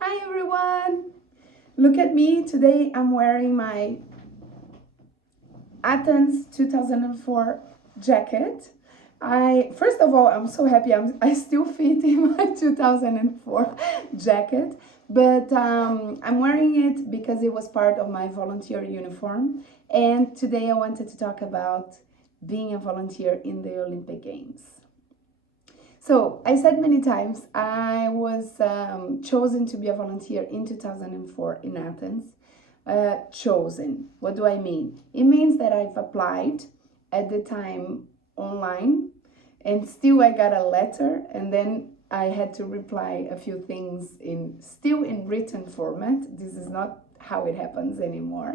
Hi everyone! Look at me, today I'm wearing my Athens 2004 jacket. First of all, I'm so happy I still fit in my 2004 jacket, but I'm wearing it because it was part of my volunteer uniform. And today I wanted to talk about being a volunteer in the Olympic Games. So I said many times I was chosen to be a volunteer in 2004 in Athens. Chosen. What do I mean? It means that I've applied at the time online, and still I got a letter, and then I had to reply a few things still in written format. This is not how it happens anymore,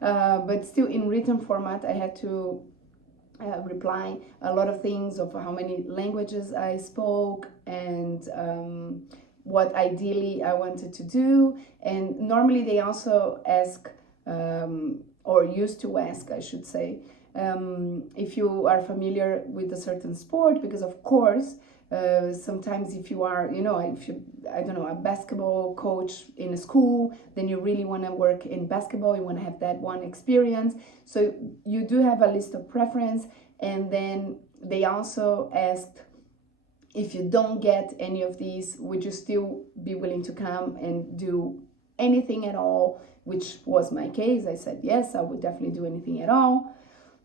but still in written format. I had to reply a lot of things of how many languages I spoke and what ideally I wanted to do. And normally they also ask, or used to ask, I should say, if you are familiar with a certain sport, because of course, sometimes if you are, if you, I don't know, a basketball coach in a school, then you really want to work in basketball, you want to have that one experience. So you do have a list of preference, and then they also asked, if you don't get any of these, would you still be willing to come and do anything at all, which was my case. I said yes, I would definitely do anything at all.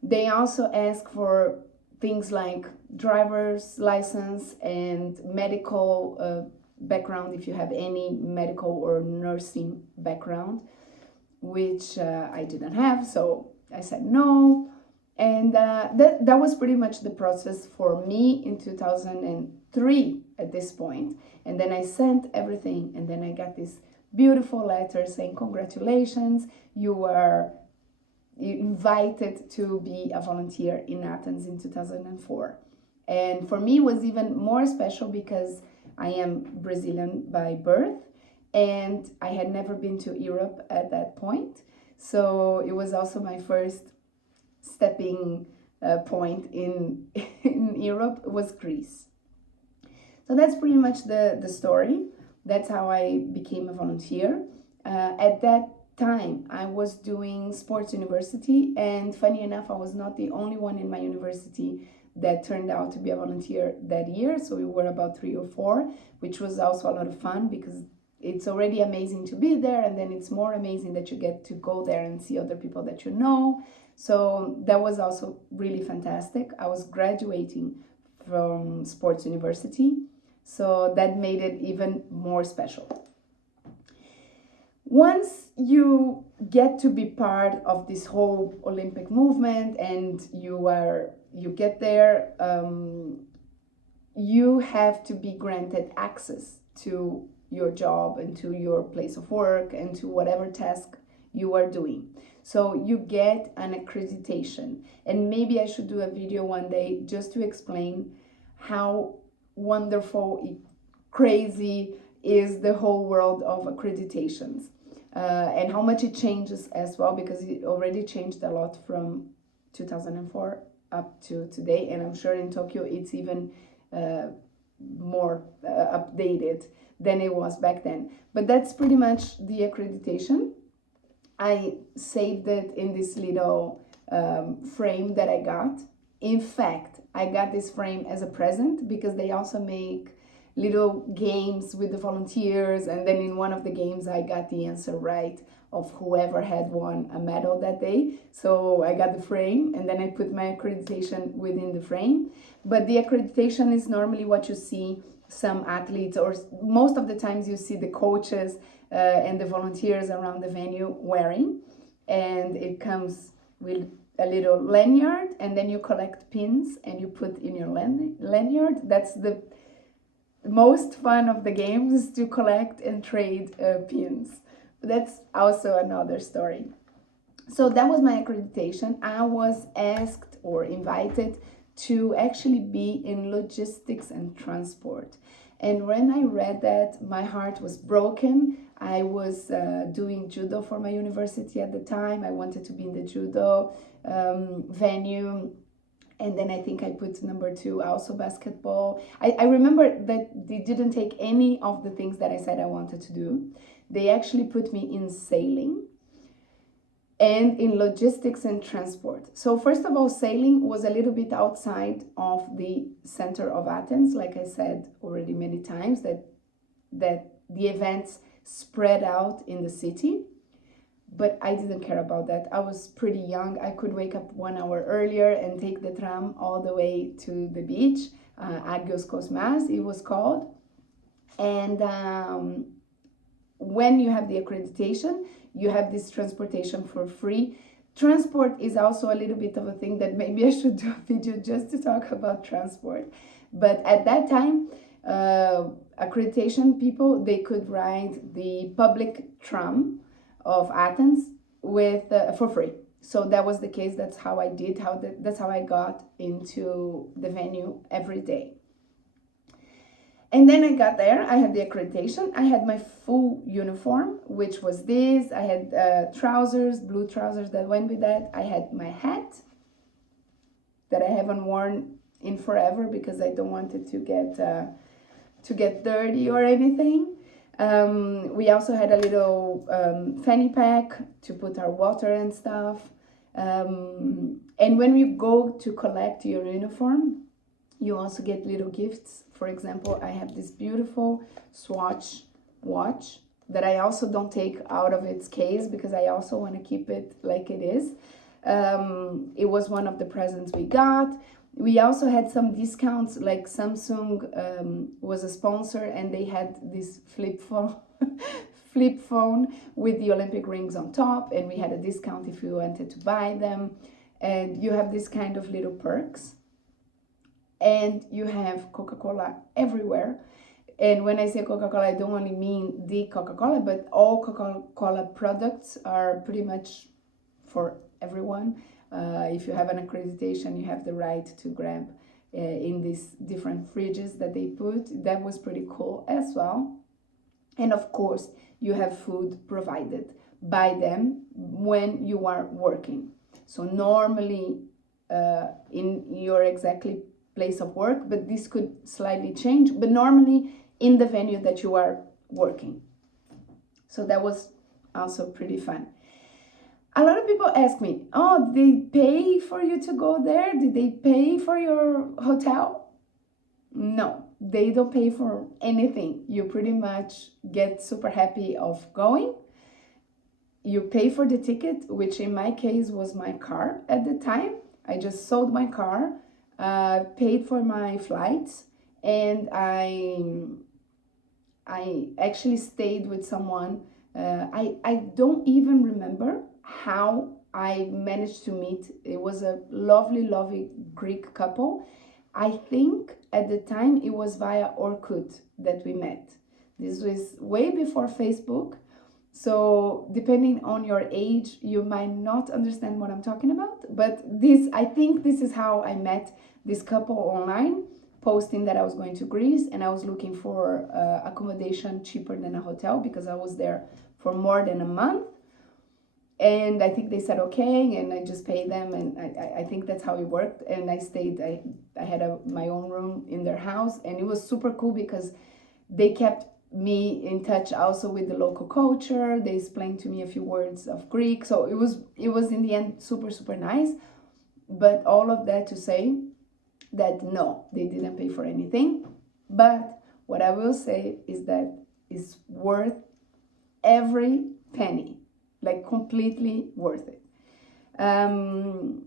They also ask for things like driver's license and medical background, if you have any medical or nursing background, which I didn't have, so I said no. And that was pretty much the process for me in 2003 at this point. And then I sent everything, and then I got this beautiful letter saying, congratulations, you are invited to be a volunteer in Athens in 2004. And for me, it was even more special because I am Brazilian by birth, and I had never been to Europe at that point. So it was also my first stepping point in in Europe was Greece. So that's pretty much the story. That's how I became a volunteer. At that time, I was doing sports university, and funny enough, I was not the only one in my university that turned out to be a volunteer that year. So we were about 3 or 4, which was also a lot of fun because it's already amazing to be there, and then it's more amazing that you get to go there and see other people that you know. So that was also really fantastic. I was graduating from sports university, so that made it even more special. Once you get to be part of this whole Olympic movement and you get there, you have to be granted access to your job and to your place of work and to whatever task you are doing. So you get an accreditation, and maybe I should do a video one day just to explain how wonderful, crazy is the whole world of accreditations, and how much it changes as well, because it already changed a lot from 2004 up to today, and I'm sure in Tokyo it's even more updated than it was back then. But that's pretty much the accreditation. I saved it in this little frame that I got. In fact, I got this frame as a present because they also make little games with the volunteers, and then in one of the games I got the answer right of whoever had won a medal that day. So I got the frame, and then I put my accreditation within the frame. But the accreditation is normally what you see some athletes, or most of the times you see the coaches and the volunteers around the venue wearing, and it comes with a little lanyard, and then you collect pins and you put in your lanyard. That's the most fun of the games, is to collect and trade pins. That's also another story. So that was my accreditation. I was asked or invited to actually be in logistics and transport. And when I read that, my heart was broken. I was doing judo for my university at the time. I wanted to be in the judo venue. And then I think I put number 2 also basketball. I remember that they didn't take any of the things that I said I wanted to do. They actually put me in sailing and in logistics and transport. So first of all, sailing was a little bit outside of the center of Athens. Like I said already many times, that the events spread out in the city. But I didn't care about that. I was pretty young. I could wake up 1 hour earlier and take the tram all the way to the beach. Agios Kosmas, it was called. And when you have the accreditation, you have this transportation for free. Transport is also a little bit of a thing that maybe I should do a video just to talk about transport. But at that time, accreditation people, they could ride the public tram of Athens with for free. So that was the case. That's how I did. That's how I got into the venue every day. And then I got there. I had the accreditation. I had my full uniform, which was this. I had trousers, blue trousers that went with that. I had my hat that I haven't worn in forever because I don't want it to get dirty or anything. We also had a little fanny pack to put our water and stuff. And when you go to collect your uniform, you also get little gifts. For example, I have this beautiful Swatch watch that I also don't take out of its case because I also want to keep it like it is. It was one of the presents we got. We also had some discounts, like Samsung was a sponsor and they had this flip phone with the Olympic rings on top, and we had a discount if you wanted to buy them. And you have this kind of little perks. And you have Coca-Cola everywhere. And when I say Coca-Cola, I don't only mean the Coca-Cola, but all Coca-Cola products are pretty much for everyone. If you have an accreditation, you have the right to grab in these different fridges that they put. That was pretty cool as well. And of course, you have food provided by them when you are working. So normally in your exactly place of work, but this could slightly change, but normally in the venue that you are working. So that was also pretty fun. A lot of people ask me, oh, did they pay for you to go there? Did they pay for your hotel? No, they don't pay for anything. You pretty much get super happy of going. You pay for the ticket, which in my case was my car at the time. I just sold my car, paid for my flights, and I actually stayed with someone. I don't even remember how I managed to meet. It was a lovely Greek couple. I think at the time it was via Orkut that we met. This was way before Facebook. So depending on your age, you might not understand what I'm talking about. But I think this is how I met this couple online, posting that I was going to Greece and I was looking for accommodation cheaper than a hotel because I was there for more than a month. And I think they said okay, and I just paid them, and I think that's how it worked. And I stayed. I had my own room in their house, and it was super cool because they kept me in touch also with the local culture. They explained to me a few words of Greek, so it was in the end super nice. But all of that to say that no, they didn't pay for anything. But what I will say is that it's worth every penny. Like completely worth it. And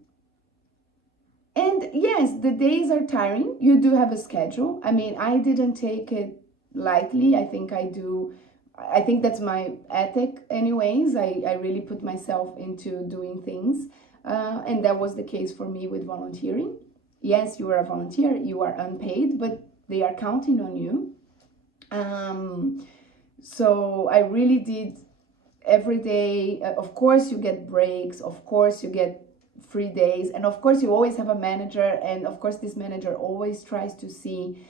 yes, the days are tiring. You do have a schedule. I mean, I didn't take it lightly. I think that's my ethic anyways. I really put myself into doing things. And that was the case for me with volunteering. Yes, you are a volunteer, you are unpaid, but they are counting on you. So I really did every day. Of course you get breaks, of course you get free days, and of course you always have a manager, and of course this manager always tries to see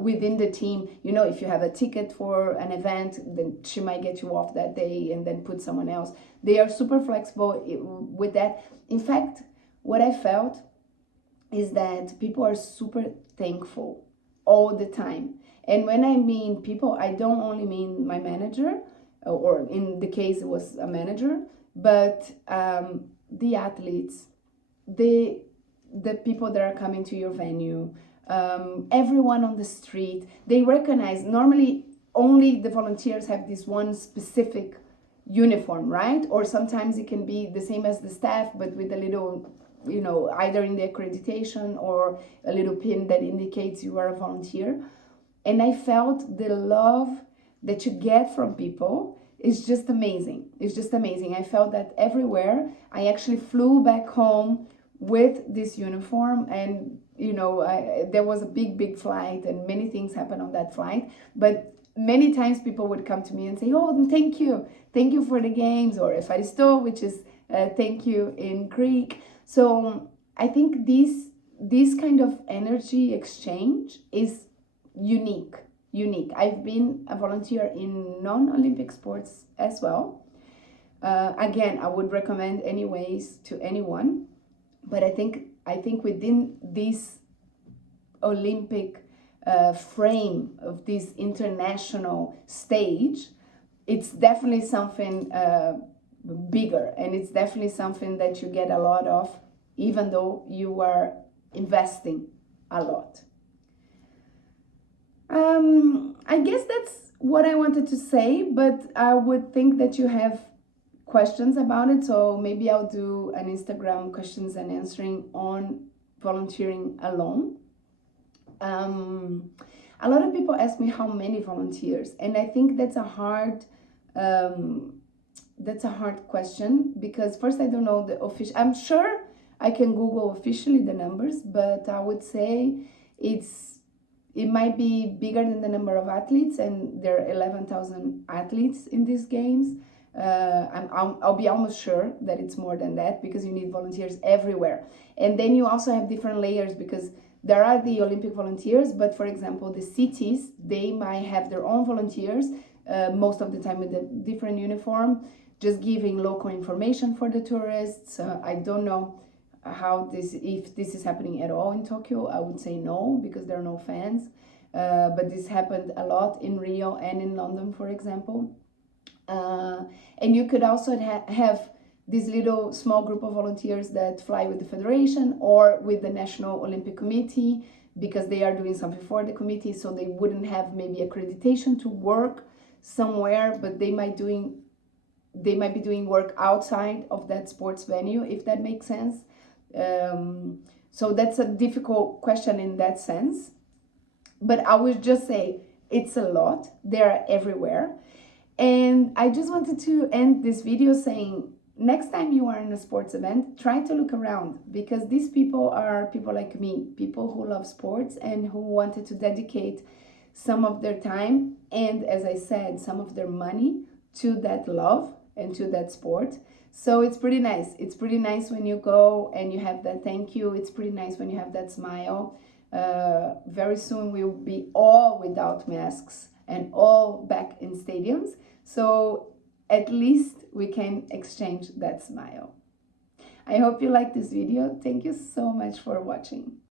within the team, you know, if you have a ticket for an event, then she might get you off that day and then put someone else. They are super flexible with that. In fact, what I felt is that people are super thankful all the time. And when I mean people, I don't only mean my manager, or in the case it was a manager, but the athletes, the people that are coming to your venue, everyone on the street. They recognize, normally only the volunteers have this one specific uniform, right? Or sometimes it can be the same as the staff, but with a little, either in the accreditation or a little pin that indicates you are a volunteer. And I felt the love that you get from people is just amazing. It's just amazing. I felt that everywhere. I actually flew back home with this uniform, and there was a big flight, and many things happened on that flight. But many times people would come to me and say, "Oh, thank you for the games," or "Efaristo," which is thank you in Greek. So I think this kind of energy exchange is unique. I've been a volunteer in non-Olympic sports as well. Again, I would recommend anyways to anyone, but I think within this Olympic frame of this international stage, it's definitely something bigger, and it's definitely something that you get a lot of, even though you are investing a lot. I guess that's what I wanted to say, but I would think that you have questions about it, so maybe I'll do an Instagram questions and answering on volunteering alone. A lot of people ask me how many volunteers, and I think that's a hard question, because first, I don't know the official. I'm sure I can Google officially the numbers, but I would say it might be bigger than the number of athletes, and there are 11,000 athletes in these games. I'll be almost sure that it's more than that, because you need volunteers everywhere. And then you also have different layers, because there are the Olympic volunteers, but for example, the cities, they might have their own volunteers, most of the time with a different uniform, just giving local information for the tourists. I don't know if this is happening at all in Tokyo. I would say no, because there are no fans. But this happened a lot in Rio and in London, for example. And you could also have this little small group of volunteers that fly with the federation or with the National Olympic Committee, because they are doing something for the committee, so they wouldn't have maybe accreditation to work somewhere, but they might be doing work outside of that sports venue, if that makes sense. So that's a difficult question in that sense, but I would just say it's a lot. They are everywhere. And I just wanted to end this video saying, next time you are in a sports event, try to look around, because these people are people like me, people who love sports and who wanted to dedicate some of their time and, as I said, some of their money to that love and to that sport. So it's pretty nice. It's pretty nice when you go and you have that thank you. It's pretty nice when you have that smile. Very soon we'll be all without masks and all back in stadiums. So at least we can exchange that smile. I hope you liked this video. Thank you so much for watching.